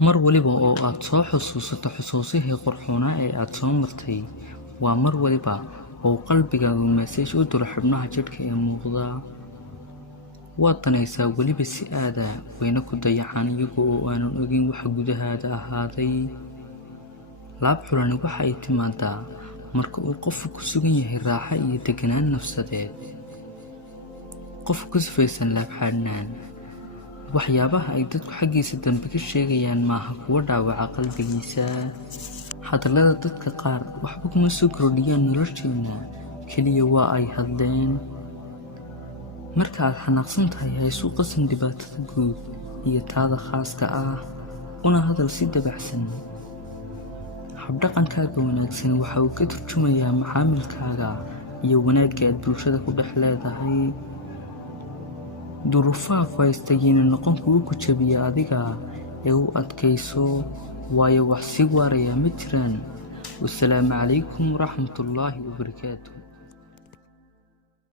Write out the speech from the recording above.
mar waliba oo aad soo xusuusato xusuusihii qurxoonaa ee aad soo martay, waa mar waliba oo qalbigaagu meseej u diro xubnaha jidhka ee muuqda. waad danaysaa weliba si aada wayna ku dayacaan iyaga oo aanan ogeyn waxa gudahaada ahaaday. laab xulani waxa ay timaadaa marka uu qofku ku sugan yahay raaxo iyo deganaan nafsadeed. qofku ku sifaysan laab xadhnaan, waxyaabaha ay dadku xaggiisa dambe ka sheegayaan maaha kuwa dhaawaca qalbigiisa. hadallada dadka qaar waxba kuma soo kordhiyaan nolosheenna, keliya waa ay hadleen. marka aad xanaaqsan tahay haysu qasin dhibaatada guud iyo taada khaaska ah, una hadal si dabacsan. habdhaqankaaga wanaagsan waxa uu ka turjumayaa macaamilkaaga iyo wanaagga aad bulshada ku dhex leedahay. duruufaha ku haystayiina noqon kuwa ku jabiya adiga ee u adkayso, waayo wax sii waaraya ma jiraan. wasalaamu calaykum waraxmatullaahi wabarakaatu.